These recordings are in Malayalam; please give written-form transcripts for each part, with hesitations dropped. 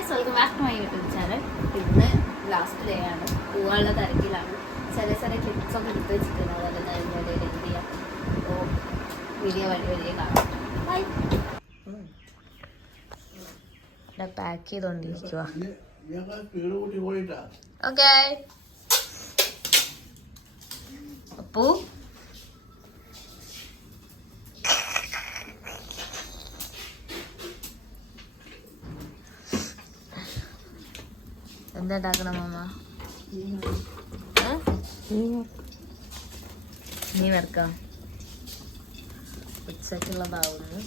Guys, welcome back to my YouTube channel. ഇന്ന് ലാസ്റ്റ് ഡേ ആണ്, പോകാനുള്ള തിരക്കിലാണ്. ചെറിയ ക്ലിപ്സൊക്കെ എടുത്ത് വെച്ചിട്ടുണ്ട്. അതെല്ലാം അതിൻ്റെ ഇടയിൽ എന്ത് ചെയ്യാം. അപ്പോൾ വീഡിയോ വഴി കാണാം. ബൈ. പാക്ക് ചെയ്തോണ്ടിരിക്കുക. ഓക്കെ അപ്പൂ എന്താ ഉണ്ടാക്കണം മാമ? നീ വരക്കാം. ഉച്ചക്കുള്ളതാവുന്നു.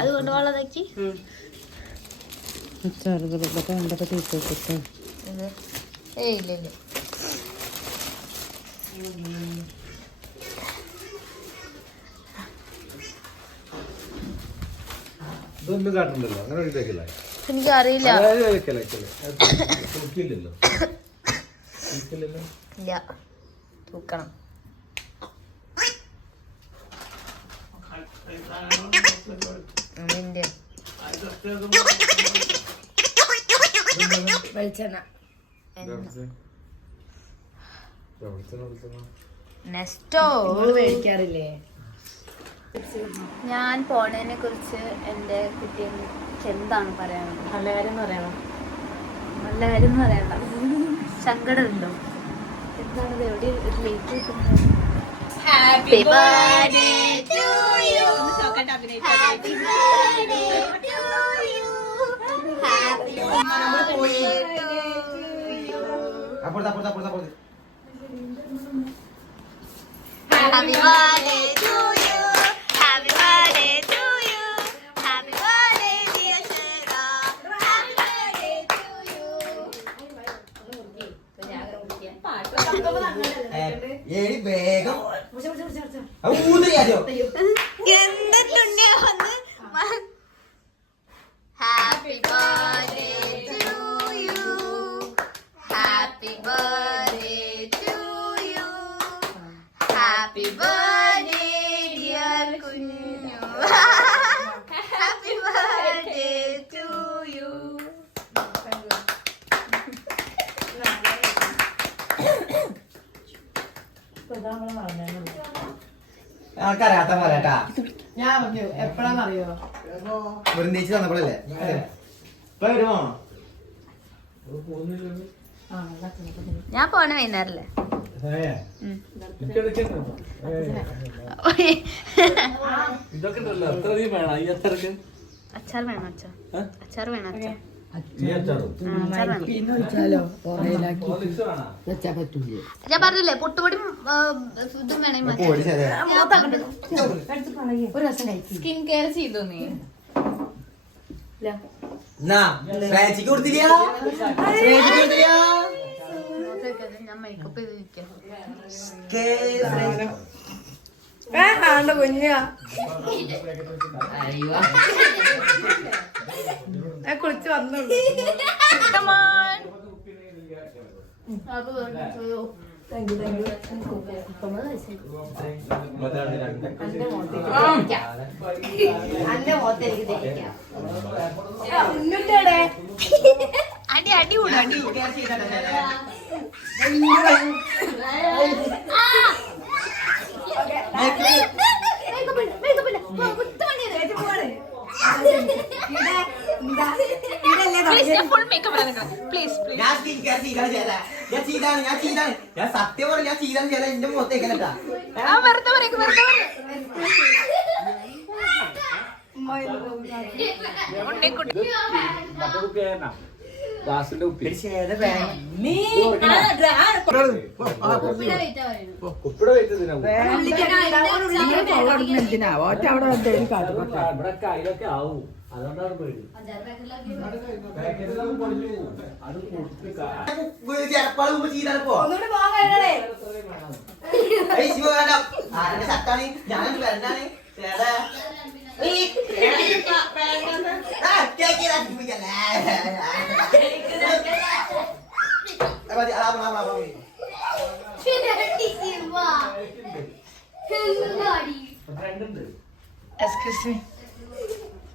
അത് കൊണ്ടുപോകാനുള്ളതാക്കി ഏയ് ഇല്ല ഇല്ല. എനിക്കറിയില്ല. ഇല്ല, തൂക്കണം. അതിന്റെ വെളിച്ചെണ്ണ നെസ്റ്റോ മേടിക്കാറില്ലേ? ഞാൻ പോണതിനെ കുറിച്ച് എൻ്റെ കുട്ടിയെ എന്താണ് പറയാനുള്ളത്? നല്ല കാര്യം എന്ന് പറയണം. നല്ല കാര്യം എന്ന് പറയണ്ട, സങ്കടമുണ്ടോ? എന്താണത്? എവിടെ ഒരു ലേറ്റ് കിട്ടുന്നത്? Happy birthday to you. Happy birthday to you. Happy birthday to you. Happy birthday to you. Happy birthday to you. Happy birthday dear Shera. Happy birthday to you. ഏടി വേഗം എന്തുണ്ണിയാ വന്ന്? Happy birthday to you. Happy birthday to you. Happy birthday dear കുഞ്ഞു. Happy birthday to you. ആൾക്കറിയാത്ത പോലെട്ടാ. ഞാൻ പറഞ്ഞു എപ്പോഴാന്നറിയോ? വൃന്ദിച്ച് തന്നപ്പോഴല്ലേ ഇപ്പൊ വരുമോ? ഞാൻ പോണ വൈകുന്നേരല്ലേ? അച്ചാർ വേണം. അച്ചാർ വേണം. ഞാൻ പറഞ്ഞില്ലേ പൊട്ടുപൊടിയും ഇതും വേണേ. സ്കിൻ കെയർ ചെയ്തോ നീ? ഞാൻ മേക്കപ്പ് ചെയ്തിരിക്കാം. കുഞ്ഞാ കുളിച്ച് വന്നുള്ളൂ. അടി അടി കൂടെ അടി ഫുൾ മേക്കപ്പ് പ്ലീസ് പ്ലീസ്. ഞാൻ സത്യം പറഞ്ഞു, ഞാൻ ചെയ്താണ് ചെയ്ത എന്റെ മുഖത്തേക്കല്ലട്ടാ. വെറുതെ പറയും. എന്തിനാ ഒറ്റ അവിടെ എന്തെങ്കിലും കാട്ടുകൊട്ടാ ആവും. അതുകൊണ്ടാണ് പേടി. ചെറുപ്പാളുമ്പോ ചെയ്താലപ്പോ ആരുടെ സത്താണ് ഞാൻ വരണാണ്.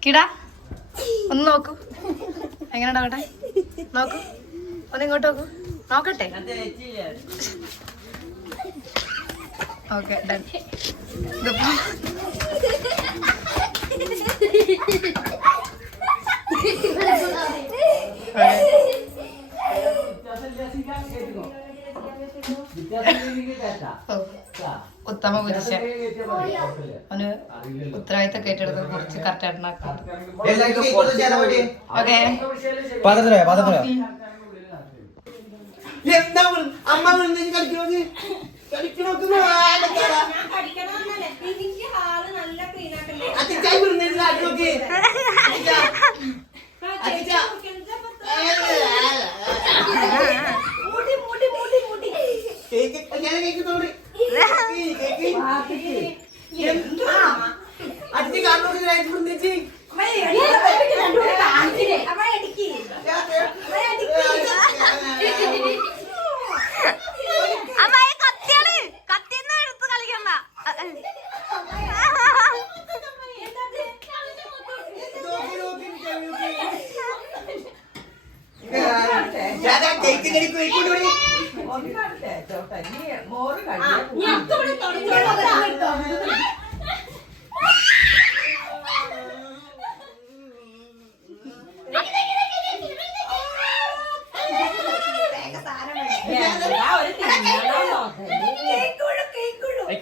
കിടാ ഒന്ന് നോക്കൂ എങ്ങനെ ഉണ്ടാവട്ടെ നോക്കൂ ഒന്ന് ഇങ്ങോട്ട് നോക്കൂ നോക്കട്ടെ ഓക്കെ ഡൺ ഉത്തമ പുരുഷൻ അവന് ഉത്തരവാദിത്തം ഏറ്റെടുത്ത് കുറച്ച് കറക്റ്റ് ഓക്കെ എന്താ അമ്മ കളിക്കണോന്ന് കളിക്കണോക്ക് അതിച്ചായി വിടുന്നേക്ക് കാട്ടിനോക്ക് കേക്ക് ഞാൻ കേക്ക് തോന്നി അതിന് കാട്ടിനോക്ക് ലൈറ്റ് വിടുന്നേച്ച് അമ്മായി കത്തിയാണ് കത്തിന്ന് എടുത്ത് കളിക്കണ്ട കേക്ക് കടിക്കൊണ്ടുപോയി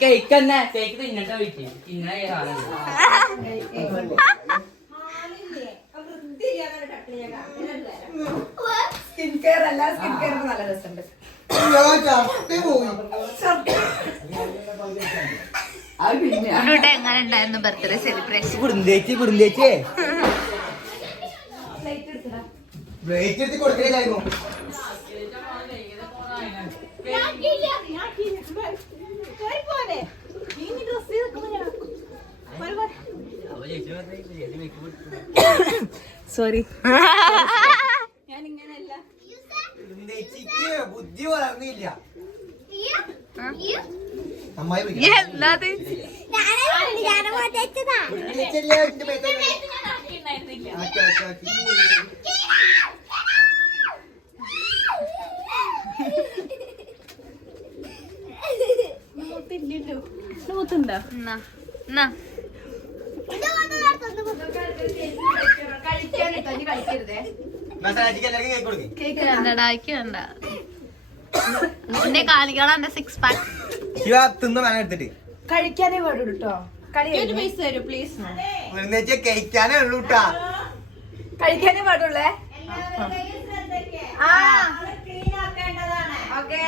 കേക്ക് തന്നെ കേക്ക് തിന്നിട്ട് പോയിട്ട് ഇന്നലെ സ്കിൻ കെയർ അല്ല സ്കിൻ കെയർ നല്ല രസമുണ്ട് എങ്ങനെ ഉണ്ടായിരുന്നു ബർത്ത്ഡേ സെലിബ്രേഷൻ കുടുംബേച്ചി കുടുംബേച്ചേ ബ്ലേറ്റ് എടുത്ത് കൊടുത്തില്ലായിരുന്നു സോറി കുടുംബേച്ചിക്ക് ബുദ്ധി വളർന്നില്ല അമ്മായി എന്താത് എന്നെ കാണിക്കണം എന്റെ 6 പാക്ക് ശിവ തിന്ന വേണം എടുത്തിട്ട് കഴിക്കാനേ പാടുള്ളൂ കേട്ടോ പൈസ തരൂ പ്ലീസ് കഴിക്കാനേ ഉള്ളൂ കേട്ടാ കഴിക്കാനേ പാടുള്ളേ ഓക്കെ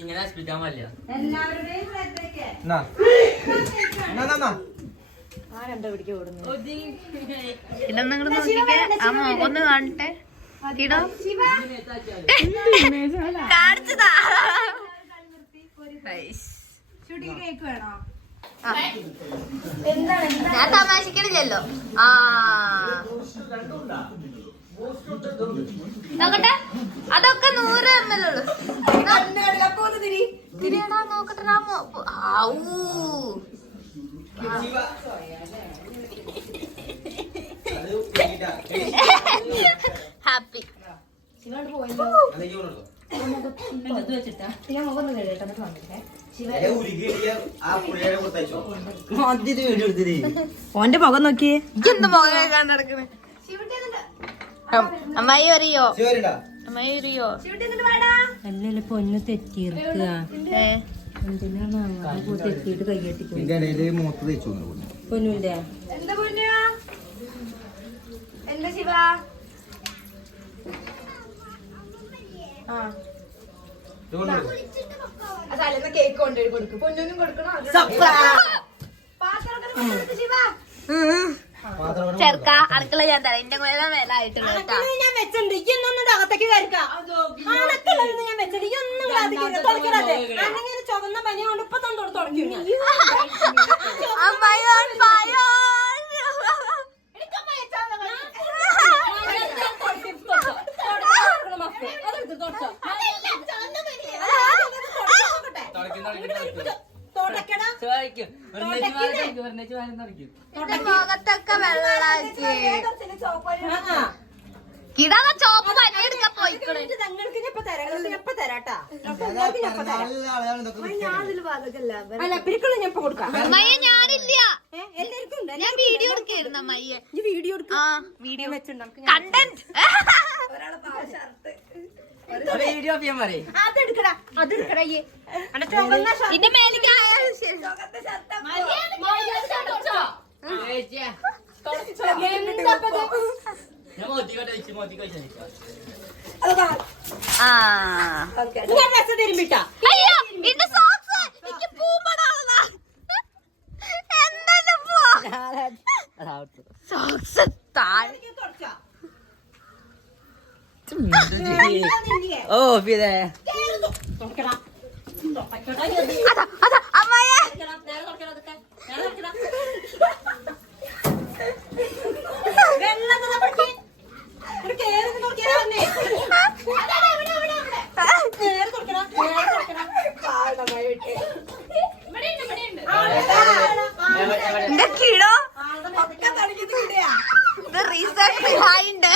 ഇങ്ങനെ ഹോസ്പിറ്റാൻ പാടില്ല ഇതൊന്നും ഇങ്ങോട്ട് നോക്കിക്കേ ആ മുഖം ഒന്ന് കാണട്ടെ ഇടോ കാണിച്ചതാ ഞാൻ തമാശക്കണില്ലല്ലോ ആ നോക്കട്ടെ അതൊക്കെ 100 ml ഉള്ളു തിരിയടാ നോക്കട്ടെ ഹാപ്പി ഓന്റെ മുഖം നോക്കിയേ എന്ത് മുഖം കഴിക്കാണ്ട് നടക്കണേ അമ്മായി അറിയോ അമ്മായി അറിയോ അല്ലല്ലോ പൊന്ന് തെറ്റിയിരിക്കുക എന്തിനാണ് തെറ്റിയിട്ട് കൈയെട്ടിക്കുന്നത് മൂത്ത് തേച്ചു പൊന്നുവിന്റെ എന്താ പൊന്നു എന്താ ശിവ തലേന്ന് കേക്ക് കൊണ്ടുപോയി കൊടുക്കും പൊന്നൂനും കൊടുക്കണം ചെറുക്ക അടുക്കള ഞാൻ തരാം എന്റെ കൊല മേലായിട്ടുണ്ട് കേട്ടോ ഞാൻ വെച്ചിട്ടുണ്ട് ഇന്നൊന്നും അകത്തേക്ക് കയറിക്കാം ഞാൻ വെച്ചിട്ടുണ്ട് ഇയൊന്നും തുടക്കണല്ലേ അല്ലെങ്കിൽ ചുവന്ന പനി കൊണ്ട് ഇപ്പൊ തുടക്കും അമ്മായി on fire. എന്റെ മുഖത്തൊക്കെ വെള്ളാച്ചി കിടാ ചോപ്പ് പനിയെടുക്കാൻ പോയിക്കണേ. അല്ല പിരിക്കുള്ള ഞാൻ ഇപ്പൊ കൊടുക്കാം. അമ്മയെ ഞാനില്ല, എല്ലാവർക്കും ഉണ്ട്. ഞാൻ വീഡിയോ എടുക്കായിരുന്നു അമ്മയെ. വീഡിയോ ആ വീഡിയോ കണ്ടന്റ് അതെടുക്കടാ അതെടുക്കടാ ഇന്റെ മേലേക്ക് തിരുമ്പിട്ടാ. അയ്യോ ഇന്റെ സോക്സ് എനിക്ക് പൂമ്പടാവുന്ന എന്താ സോക്സ് താഴെ ഓ പിന്നെ അതാ അതാ അമ്മയെ എന്റെ കിടോ ഇത് റീസൺ ബിഹൈൻഡ്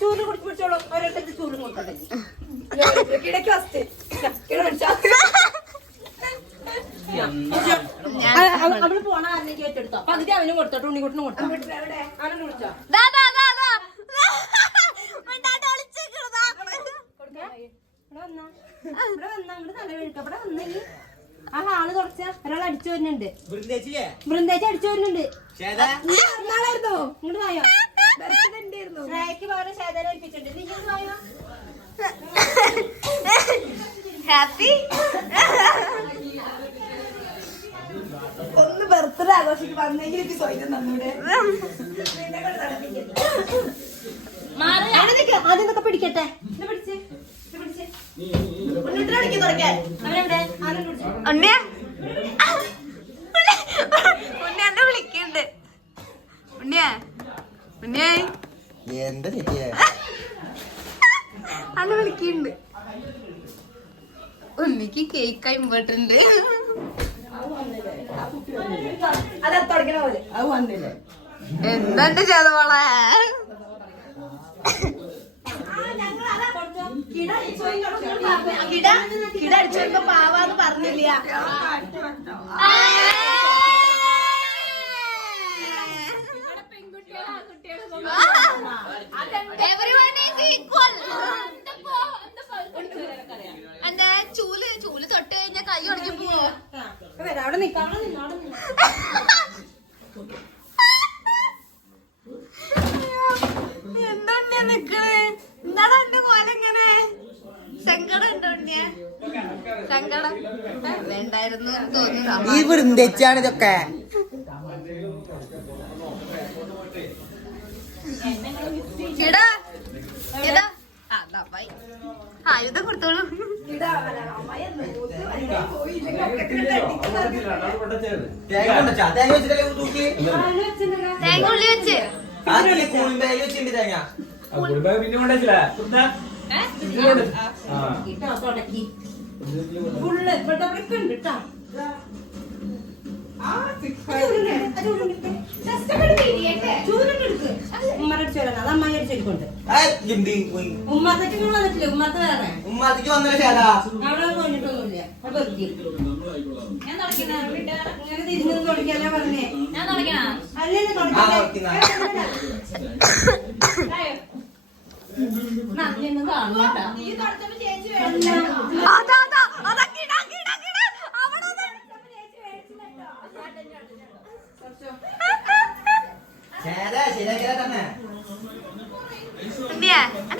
ചൂട് കുടിച്ച് പിടിച്ചോളൂ. ഓരോരുത്തർക്ക് ചൂടും കൊടുക്കട്ടെ. കിടക്ക് ഫസ്റ്റ് അവള് പോണ ആരെങ്കിലും ഏറ്റെടുത്തോ? പകുതി അവനും കൊടുത്തോട്ട് ഉണ്ണിക്കുട്ടിനും കൊടുത്തോ? അവനും കുടിച്ചോ? ഇവിടെ വന്നാ അങ്ങോട്ട് തല വീഴ്ക്ക. ഇവിടെ വന്നീ ആ ഹാള് തുടച്ച ഒരാൾ അടിച്ചു വരുന്നുണ്ട്. വൃന്ദേച്ചി അടിച്ചു വരുന്നുണ്ട്. നാളായിരുന്നോ? ഇങ്ങോട്ട് വായോ. ശ്രേയക്ക് പകരം ശേതന ഏൽപ്പിച്ചിട്ടുണ്ട്. നീ ഇങ്ങോട്ട് വായോ. ഹാപ്പി ഒന്ന് ബർത്ത്ഡേ ആഘോഷിക്ക് വന്നെങ്കിൽ എനിക്ക് സ്വയം തന്നൂടെ. ആദ്യമൊക്കെ പിടിക്കട്ടെ. ഉണ്ണിയ ഉണ്ണിയെന്നെ വിളിക്കണ്ട്. ഉണ്ണിയാ ഉണ്ണിയായി എന്താ ചേച്ചിയെ അന്നെ വിളിക്കണ്ട്. ഉണ്ണിക്ക് കേക്ക് ഇമ്പോർട്ടന്റ്. എന്തുണ്ട് ചെയ്തോളെ കിട അടിച്ചു വരുമ്പോ പാവാന്ന് പറഞ്ഞില്ല. എന്റെ ചൂല് ചൂല് തൊട്ട് കഴിഞ്ഞാൽ കൈ ഉടഞ്ഞു പോവോ? അവിടെ നിക്കാം. എന്തുണ്ണിയാ നിക്കണേ? എന്താടാ എന്റെ കോലെങ്ങനെ? സങ്കടം ഉണ്ടോ ഉണ്ണിയ? സങ്കടം വേണ്ടായിരുന്നു തോന്നുന്നു. ഈ വൃന്ദച്ചാണ് ഇതൊക്കെ. ഇടാ ഇടാ ആയുധം കൊടുത്തോളൂ. തേങ്ങ ഉള്ളി വെച്ച് ഫുള്ള് ഇവിടുത്തെ ഉണ്ട് കേട്ടോ. ഉമ്മറടിച്ചു വരാൻ അത് അമ്മായി അടിച്ചെടുക്കുന്നുണ്ട്. ഉമ്മാത്തേക്ക് വന്നിട്ടില്ല. ഉമ്മാത്ത വേറെ ഉമ്മാത്തേക്ക് വന്നില്ല. അവിടെ വന്നിട്ടൊന്നുമില്ല. അവിടെ ഇങ്ങനെ തിരിഞ്ഞു തുടങ്ങിയാലേ പറഞ്ഞേ. അല്ലേ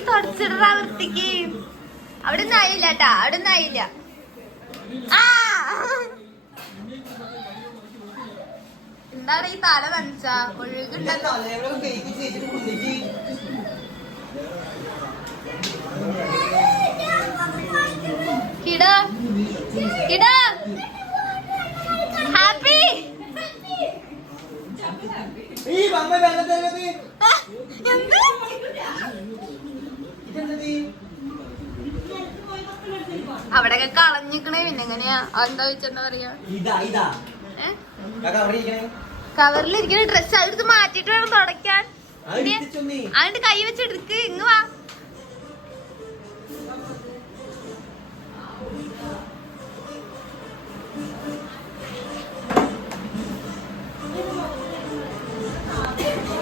തുടച്ചിടാ വൃത്തിക്ക്. അവിടെ ഒന്നും ആയില്ല കേട്ടാ, അവിടെ ഒന്നും ആയില്ല. എന്താണ് ഈ തല നനച്ച ഒഴുകുണ്ടല്ലോ. അവിടെയൊക്കെ കളഞ്ഞിക്കണേ പിന്നെ എങ്ങനെയാ എന്താ വെച്ചെന്താ പറയാ ഇതാ കവറിലിരിക്കുന്ന ഡ്രസ്സ് അതെടുത്ത് മാറ്റിട്ട് വേണം തുടയ്ക്കാൻ. അതിന്റെ കൈ വെച്ചെടുക്ക് ഇങ്ങ് വാ.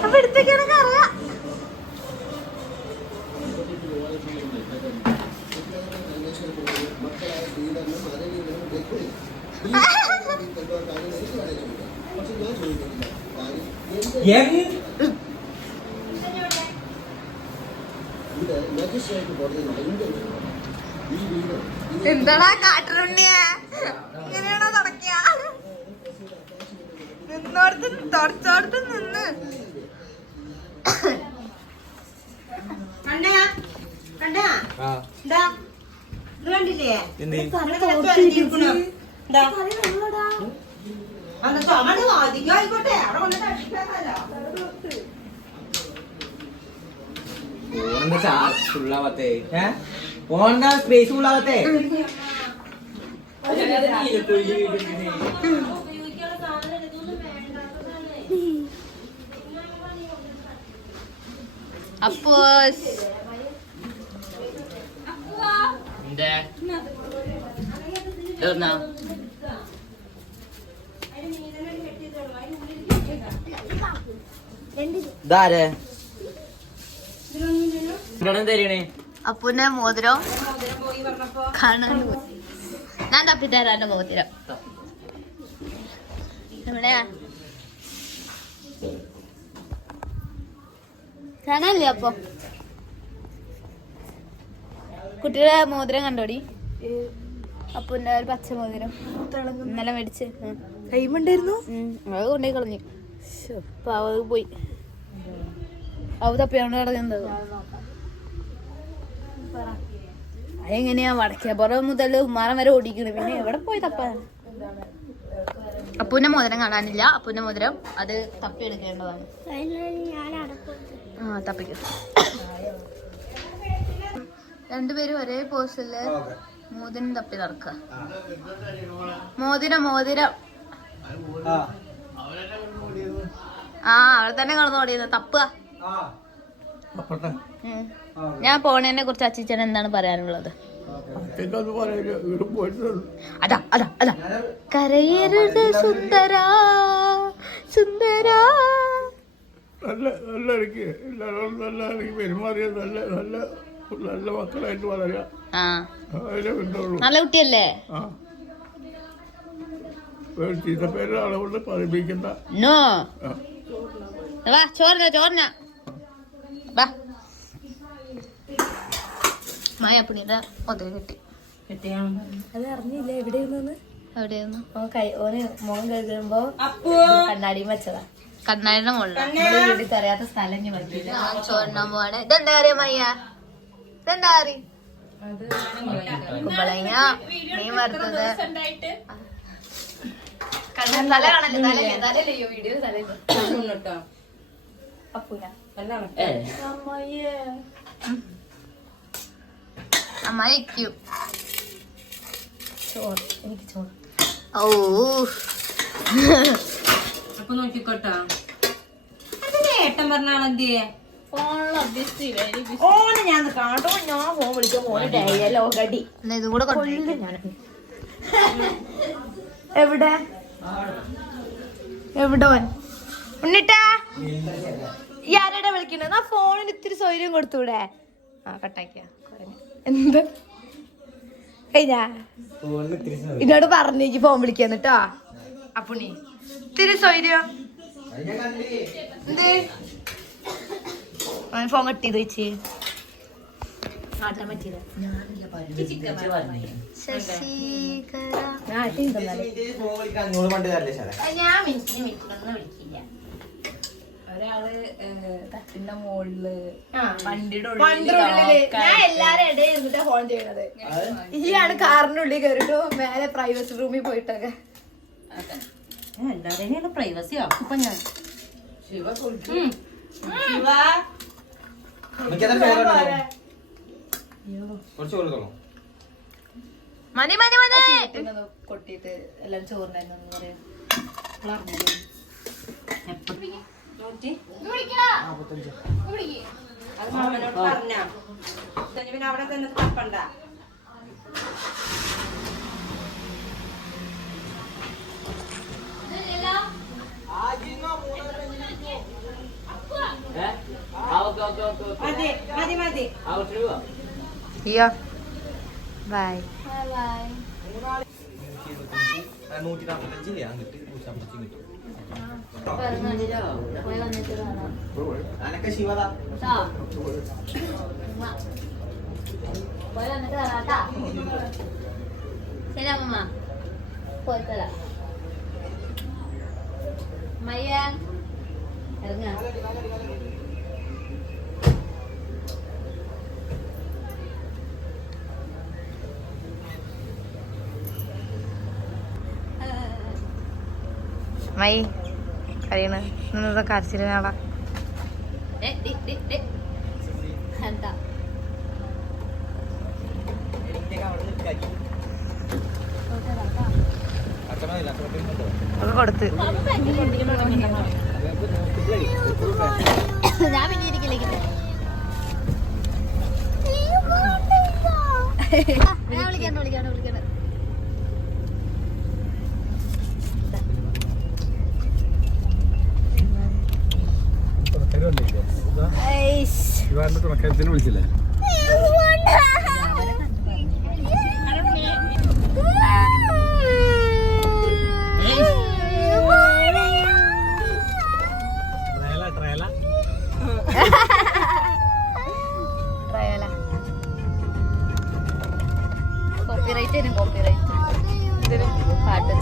അപ്പൊ എടുത്തേക്കാണെങ്കിൽ അറിയാം. എന്താടാ കാട്ടുണ്ണിയാ ഇങ്ങനെയാണോ തുടക്കിയ നിന്നോടത്ത് തുടച്ചോടത്ത് നിന്ന് കണ്ടാ കണ്ടാ എന്താ ഇത് കണ്ടില്ലേ ആയിക്കോട്ടെ അവിടെ കൊണ്ടിട്ട് അടിക്കാനല്ലോ. ഫോണിന്റെ സ്പേസ് ഫുള്ളാവത്തെ. അപ്പോ ഇതാരെ തരണേ? അപ്പൂന്റെ മോതിരം കാണാൻ ഞാൻ തപ്പിത്തരാ എന്റെ മോതിരം. എവിടെയാ കാണാനില്ലേ? അപ്പൊ കുട്ടിയുടെ മോതിരം കണ്ടോടി? അപ്പൂന്റെ ഒരു പച്ച മോതിരം ഇന്നലെ മേടിച്ച് കൈമുണ്ടായിരുന്നു. അത് കൊണ്ടുപോയി കളഞ്ഞു. പാവ പോയി. അവ തപ്പിയോണ്ട് കിടക്കുന്നത്. അതെങ്ങനെയാ വടക്കേപ്പുറം മുതൽ ഉമ്മാറം വരെ ഓടിക്കണ്. പിന്നെ എവിടെ പോയി തപ്പാൻ? അപ്പൂന്റെ മോതിരം കാണാനില്ല. അപ്പൂന്റെ മോതിരം അത് തപ്പി എടുക്കേണ്ടതാണ്. ആ തപ്പിക്കും. രണ്ടുപേരും ഒരേ പോസില് മോതിരം തപ്പി നടക്ക. മോതിരം മോതിരം അവിടെ തന്നെ കളന്ന് ഓടിയത് തപ്പുക. ഞാൻ പോണേനെ കുറിച്ച് അച്ചിച്ചൻ എന്താണ് പറയാനുള്ളത്? അതാ അതാ അതാ കരയരുത് സുന്ദരാ സുന്ദരാ. നല്ല മക്കളായിട്ട് വളരുക. നല്ല കുട്ടിയല്ലേ? ചീത്തപ്പേരുടെ ആളുകൊണ്ട് പഠിപ്പിക്കണ്ട. നോ വാ ചോറിന ചോറിന വാ. മായപ്പുണ്ണിയുടെ ഒതേ കിട്ടി. അത് അറിഞ്ഞില്ല എവിടെയായിരുന്നു? എവിടെയായിരുന്നു? ഓന് മോൻ കഴുകുമ്പോ കണ്ണാടിയും വെച്ചതാ. കണ്ണാടിയുടെ മുകളിൽ അറിയാത്ത സ്ഥലം ചോറിനാൻ പോവാണ്. ഇതെന്താ അറിയാ മയ്യ? ഇതെന്താ അറി? കുമ്പളങ്ങ മീൻ വറുത്തത്. തല കാണല്ലേ? തലല്ലേ? തലല്ലയോ വീഡിയോ? തലല്ലോ അപ്പൂന അമ്മയ്ക്കു ചോറ്. എനിക്ക് ചോറ്. ഓ അപ്പൊ നോക്കിക്കോട്ടാ. ഏട്ടൻ പറഞ്ഞാളെന്തിയെ ഓന് ഞാൻ കാട്ടോ. ഞാൻ ഫോൺ വിളിക്കാൻ മോന് ഡയലോഗടി ഇതും കൂടെ കൊണ്ടില്ല. എവിടെ എവിടെ ഉണ്ണിട്ടാ ഈ ആരുടെ വിളിക്കണ? ആ ഫോണിന് ഇത്തിരി സൗകര്യം കൊടുത്തൂടെ? ആ കട്ടാക്കിയ എന്ത് കഴിഞ്ഞാ എന്നോട് പറഞ്ഞു ഈ ഫോൺ വിളിക്കാന്നിട്ടോ. അപ്പുണ്ണി ഇത്തിരി സൗകര്യം എന്ത് ഫോൺ കട്ടിയത് വെച്ച് കാട്ടാൻ പറ്റിയില്ല. ഞാൻ മിനിറ്റിന് വിളിച്ചിട്ടൊന്നും വിളിക്കില്ല. ഒരാള് തട്ടിന്റെ മുകളില് വണ്ടിയുടെ ഉള്ളില് ഞാൻ എല്ലാരും ഇടയിൽ ഇരുന്നിട്ടാ ഫോൺ ചെയ്യണത്. ഈയാണ് കാറിനുള്ളിൽ കയറിട്ടോ മേലെ പ്രൈവസി റൂമിൽ പോയിട്ടൊക്കെ. എല്ലാവരെയും പ്രൈവസിയോ? ഇപ്പൊ ഞാൻ മതി മതി മതി കൊട്ടിയിട്ട് എല്ലാരും ചോറിനായിരുന്നു പറയാം അത് മാമനോട് പറഞ്ഞ പിന്നെ അവിടെ തന്നെ തപ്പണ്ട. മതി മതി മതി. അയ്യോ ബൈ. 145 അങ്ങോട്ട് 150 കിട്ടും. പോയി വന്നിട്ട് കാണാം അനക്ക ശിവതാ കേട്ടോ. പോയി വന്നിട്ട് കാണാട്ടാ. ശരി അമ്മ പോയിത്തരാം. മയ്യ ഇറങ്ങ. മൈ കഴിയണ കരച്ചില് വേണ്ട. എന്താ ഒക്കെ കൊടുത്ത് ഞാൻ പിന്നെ ഇരിക്കില്ലേ വിളിക്കാണ്ട് വിളിക്കാണ്ട് വിളിക്കാണ്ട്. തുണക്കരത്തിന് വിളിച്ചില്ലേ? കോപ്പിറൈറ്റ് തരും കോപ്പിറൈറ്റ് പാട്ട്.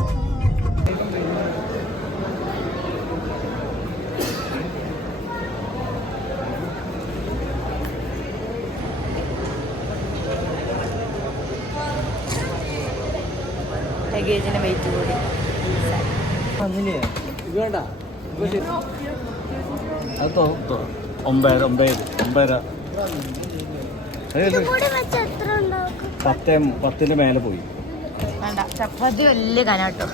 ലഗേജിന് വെയിറ്റ് കൂടി. ഇത് വേണ്ട 10 മേലെ പോയി. വേണ്ട ചപ്പാത്തി വലിയ കനാട്ടോ.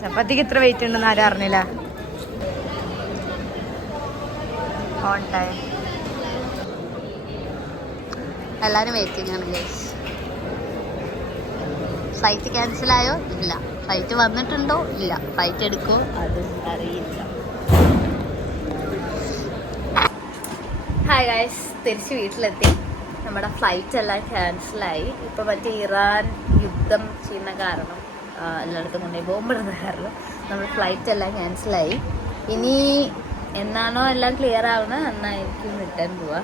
ചപ്പാത്തിക്ക് ഇത്ര വെയിറ്റ് ഉണ്ടെന്ന് ആരും അറിഞ്ഞില്ല. On time. എല്ലാരും വെയിറ്റിംഗ് ആണ് ഗൈസ്. ഫ്ലൈറ്റ് ക്യാൻസലായോ? ഇല്ല. ഫ്ലൈറ്റ് വന്നിട്ടുണ്ടോ? ഇല്ല. ഫ്ലൈറ്റ് എടുക്കുമോ? അത് അറിയില്ല. ഹായ് ഗൈസ്, തിരിച്ച് വീട്ടിലെത്തി. നമ്മുടെ ഫ്ലൈറ്റ് എല്ലാം ക്യാൻസലായി. ഇപ്പോൾ മറ്റേ ഇറാൻ യുദ്ധം ചെയ്യുന്ന കാരണം എല്ലായിടത്തും കൊണ്ടേ ബോംബിടുന്ന കാരണം നമ്മുടെ ഫ്ലൈറ്റ് എല്ലാം ക്യാൻസലായി. ഇനി എന്നാണോ എല്ലാം ക്ലിയർ ആവുന്നത് എന്നായിരിക്കും റിട്ടേൺ പോവാ.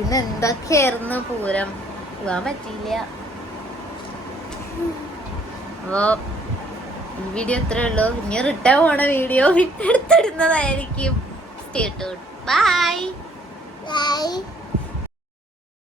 ഇന്ന് എന്തൊക്കെയായിരുന്നു പൂരം, പോവാൻ പറ്റിയില്ല. അപ്പോൾ ഈ വീഡിയോ ഇത്രയേ ഉള്ളൂ. ഇനി റിട്ടേൺ പോണ വീഡിയോ പിന്നെ എടുത്തിടുന്നതായിരിക്കും. Stay tuned. ബൈ.